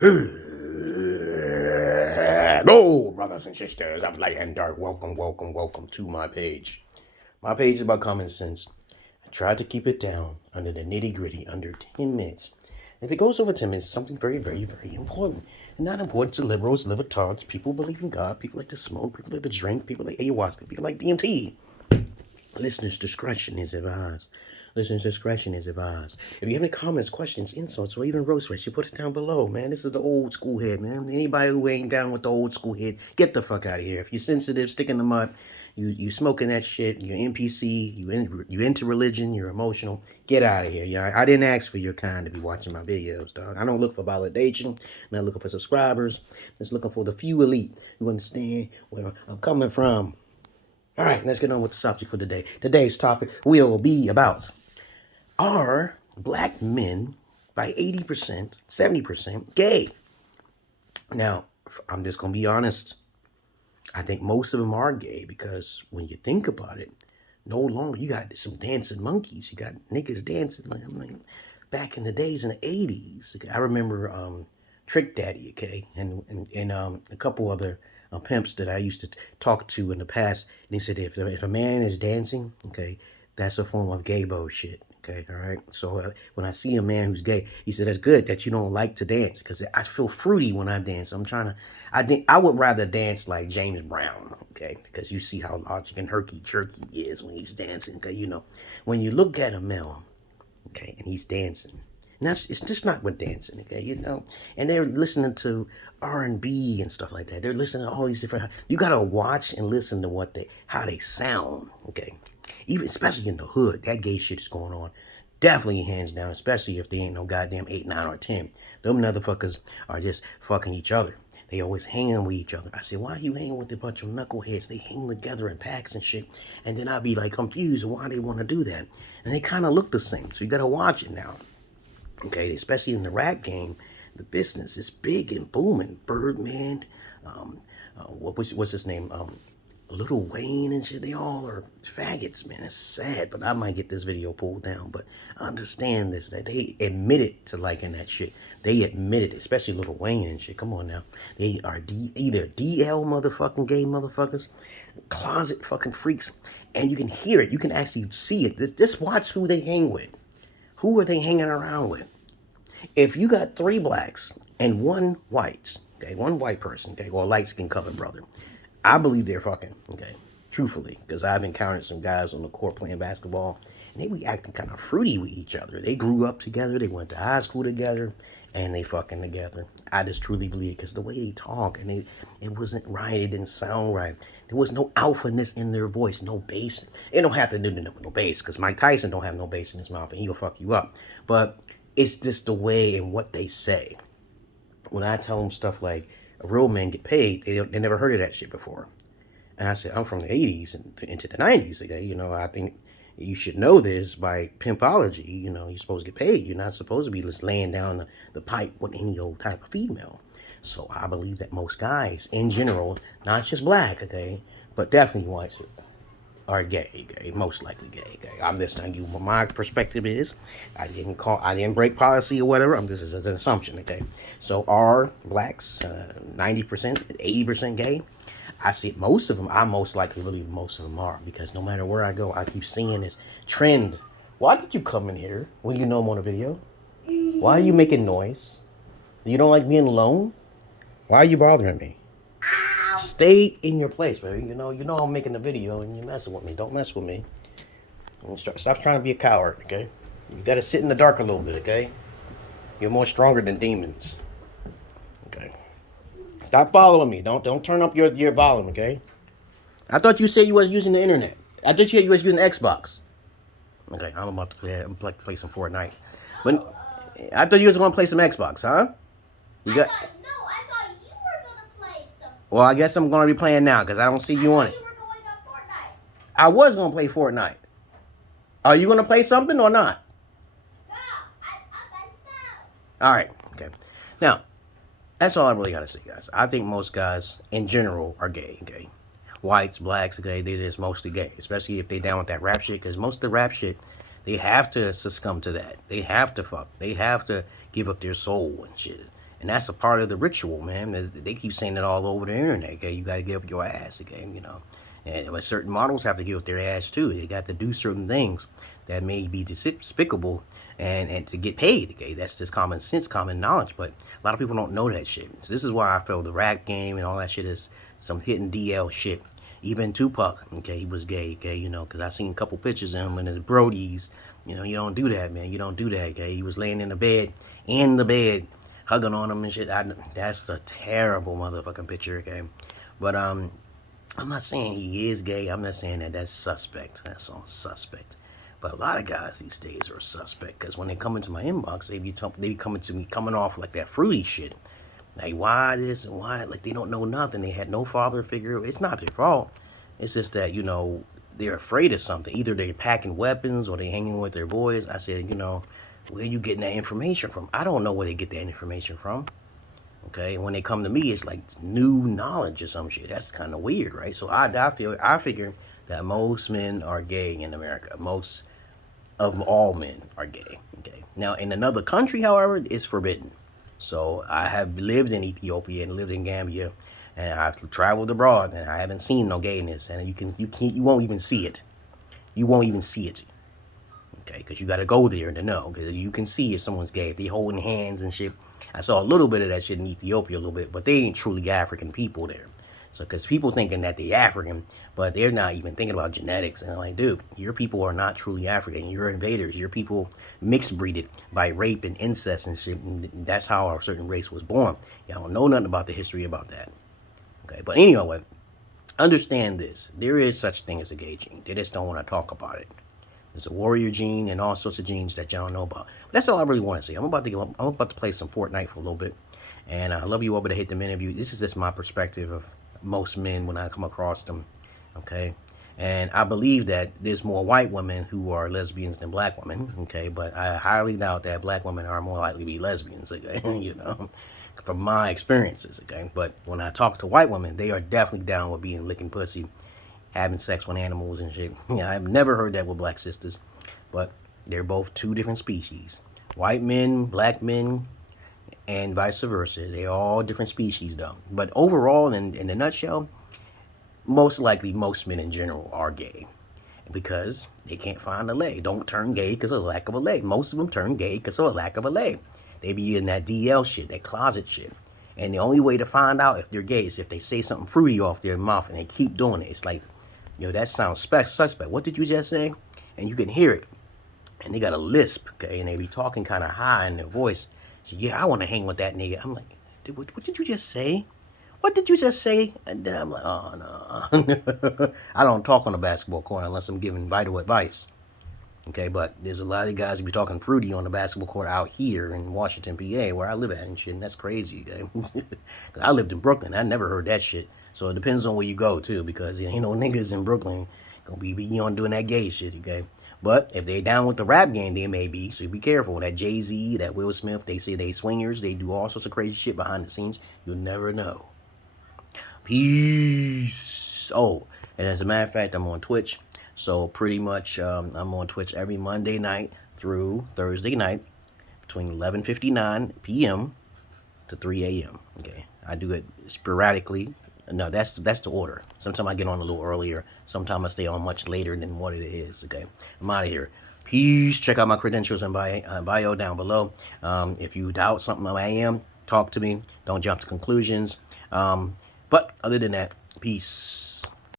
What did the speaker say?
Hello, brothers and sisters of light and dark. Welcome to my page. My page is about common sense. I tried to keep it down under the nitty gritty, under 10 minutes. If it goes over 10 minutes, something very, very, very important. And not important to liberals, libertards, people who believe in God, people like to smoke, people like to drink, people like ayahuasca, people like DMT. Listeners' discretion is advised. Listeners' discretion is advised. If you have any comments, questions, insults, or even roast rates, you put it down below, man. This is the old school head, man. Anybody who ain't down with the old school head, get the fuck out of here. If you're sensitive, stick in the mud, you smoking that shit, you're NPC, you into religion, you're emotional, get out of here. Yeah, I didn't ask for your kind to be watching my videos, dog. I don't look for validation. I'm not looking for subscribers. I'm just looking for the few elite who understand where I'm coming from. All right, let's get on with the subject for today. Today's topic will be about: are black men by 80%, 70% gay? Now, I'm just going to be honest. I think most of them are gay because when you think about it, no longer, you got some dancing monkeys. You got niggas dancing like back in the days in the 80s. I remember Trick Daddy, okay, and a couple other pimps that I used to talk to in the past. And he said, if a man is dancing, okay, that's a form of gay bullshit. Okay, all right. So when I see a man who's gay, he said, that's good that you don't like to dance because I feel fruity when I dance. I would rather dance like James Brown, okay, because you see how logic and herky-jerky is when he's dancing. Okay, you know, when you look at a male, okay, and he's dancing, and it's just not with dancing, okay, you know, and they're listening to R&B and stuff like that. They're listening to all these different. You gotta watch and listen to how they sound, okay. Even especially in the hood, that gay shit is going on. Definitely hands down, especially if they ain't no goddamn 8, 9, or 10. Them motherfuckers are just fucking each other. They always hanging with each other. I say, why are you hanging with a bunch of knuckleheads? They hang together in packs and shit. And then I'll be like confused why they want to do that. And they kind of look the same. So you got to watch it now. Okay, especially in the rap game, the business is big and booming. Birdman, what's his name? Lil Wayne and shit, they all are faggots, man. It's sad, but I might get this video pulled down. But understand this, that they admitted to liking that shit. They admitted, especially Lil Wayne and shit. Come on now. They are either DL motherfucking gay motherfuckers, closet fucking freaks, and you can hear it. You can actually see it. Just watch who they hang with. Who are they hanging around with? If you got 3 blacks and 1 white, okay, 1 white person, okay, or light skin colored brother, I believe they're fucking, okay, truthfully, because I've encountered some guys on the court playing basketball, and they be acting kind of fruity with each other. They grew up together, they went to high school together, and they fucking together. I just truly believe it, because the way they talk, and it wasn't right, it didn't sound right. There was no alphaness in their voice, no bass. It don't have to do with no bass, because Mike Tyson don't have no bass in his mouth, and he'll fuck you up. But it's just the way and what they say. When I tell them stuff like, real men get paid, they never heard of that shit before. And I said, I'm from the 80s and into the 90s. Okay? You know, I think you should know this by pimpology. You know, you're supposed to get paid. You're not supposed to be just laying down the pipe with any old type of female. So I believe that most guys, in general, not just black, okay, but definitely whites, are gay, most likely gay. I'm just telling you what my perspective is. I didn't break policy or whatever. This is an assumption, okay. So are blacks 90%, 80% gay? I see most of them. I most likely believe most of them are, because no matter where I go, I keep seeing this trend. Why did you come in here when you know I'm on a video? Why are you making noise? You don't like being alone? Why are you bothering me? Stay in your place, baby. You know I'm making a video and you're messing with me. Don't mess with me. Stop trying to be a coward, okay? You gotta sit in the dark a little bit, okay? You're more stronger than demons. Okay. Stop following me. Don't turn up your volume, okay? I thought you said you was using the internet. I thought you was using Xbox. Okay, I'm about to play some Fortnite. But I thought you was gonna play some Xbox, huh? I thought you were gonna play some. Well, I guess I'm gonna be playing now because I don't see you on it. You were going on Fortnite. I was gonna play Fortnite. Are you gonna play something or not? No, no. All right, okay. Now, that's all I really gotta say, guys. I think most guys in general are gay, okay? Whites, blacks, okay, they're just mostly gay, especially if they down with that rap shit, because most of the rap shit, they have to succumb to that. They have to fuck. They have to give up their soul and shit. And that's a part of the ritual, man. They keep saying it all over the internet, okay? You got to give up your ass, okay? You know. And certain models have to give up their ass, too. They got to do certain things that may be despicable and to get paid, okay? That's just common sense, common knowledge. But a lot of people don't know that shit. So this is why I feel the rap game and all that shit is some hidden DL shit. Even Tupac, okay, he was gay, okay, you know, because I seen a couple pictures of him and his Brodies. You know, you don't do that, man. You don't do that, okay? He was laying in the bed, hugging on him and shit. That's a terrible motherfucking picture, okay? But I'm not saying he is gay. I'm not saying that that's suspect. That's all suspect. But a lot of guys these days are suspect because when they come into my inbox, they be coming to me coming off like that fruity shit. Like, why this and why? Like, they don't know nothing. They had no father figure. It's not their fault. It's just that, you know, they're afraid of something. Either they're packing weapons or they're hanging with their boys. I said, you know, where are you getting that information from? I don't know where they get that information from. Okay, and when they come to me, it's like new knowledge or some shit. That's kind of weird, right? So I figure that most men are gay in America. Most of all men are gay. Okay, now in another country, however, it's forbidden. So I have lived in Ethiopia and lived in Gambia, and I've traveled abroad, and I haven't seen no gayness, and you won't even see it. You won't even see it. Okay, because you got to go there to know. Because you can see if someone's gay, if they holding hands and shit. I saw a little bit of that shit in Ethiopia a little bit, but they ain't truly African people there. So, because people thinking that they African, but they're not even thinking about genetics. And I'm like, dude, your people are not truly African. You're invaders. Your people mixed breeded by rape and incest and shit. And that's how a certain race was born. Y'all don't know nothing about the history about that. Okay, but anyway, understand this. There is such thing as a gay gene. They just don't want to talk about it. There's a warrior gene and all sorts of genes that y'all don't know about. But that's all I really want to say. I'm about to play some Fortnite for a little bit. And I love you all, but I hate the men of you. This is just my perspective of most men when I come across them. Okay. And I believe that there's more white women who are lesbians than black women. Okay. But I highly doubt that black women are more likely to be lesbians. Okay. You know, from my experiences. Okay. But when I talk to white women, they are definitely down with being licking pussy, having sex with animals and shit. Yeah, I've never heard that with black sisters. But they're both two different species. White men, black men, and vice versa. They're all different species, though. But overall, in the nutshell, most likely most men in general are gay because they can't find a leg. Don't turn gay because of a lack of a leg. Most of them turn gay because of a lack of a leg. They be in that DL shit, that closet shit. And the only way to find out if they're gay is if they say something fruity off their mouth and they keep doing it. It's like, yo, that sounds suspect. What did you just say? And you can hear it. And they got a lisp, okay? And they be talking kind of high in their voice. So, yeah, I want to hang with that nigga. I'm like, dude, what did you just say? What did you just say? And then I'm like, oh, no. I don't talk on the basketball court unless I'm giving vital advice. Okay, but there's a lot of guys who be talking fruity on the basketball court out here in Washington, PA, where I live at and shit. And that's crazy, okay? I lived in Brooklyn. I never heard that shit. So it depends on where you go, too, because, you know, niggas in Brooklyn gonna be doing that gay shit, okay? But if they down with the rap game, they may be. So be careful. That Jay-Z, that Will Smith, they say they swingers. They do all sorts of crazy shit behind the scenes. You'll never know. Peace. Oh, and as a matter of fact, I'm on Twitch. So pretty much I'm on Twitch every Monday night through Thursday night between 11:59 p.m. to 3 a.m. Okay, I do it sporadically. No, that's the order. Sometimes I get on a little earlier. Sometimes I stay on much later than what it is. Okay, I'm out of here. Peace. Check out my credentials and bio down below. If you doubt something I am, talk to me. Don't jump to conclusions. But other than that, peace.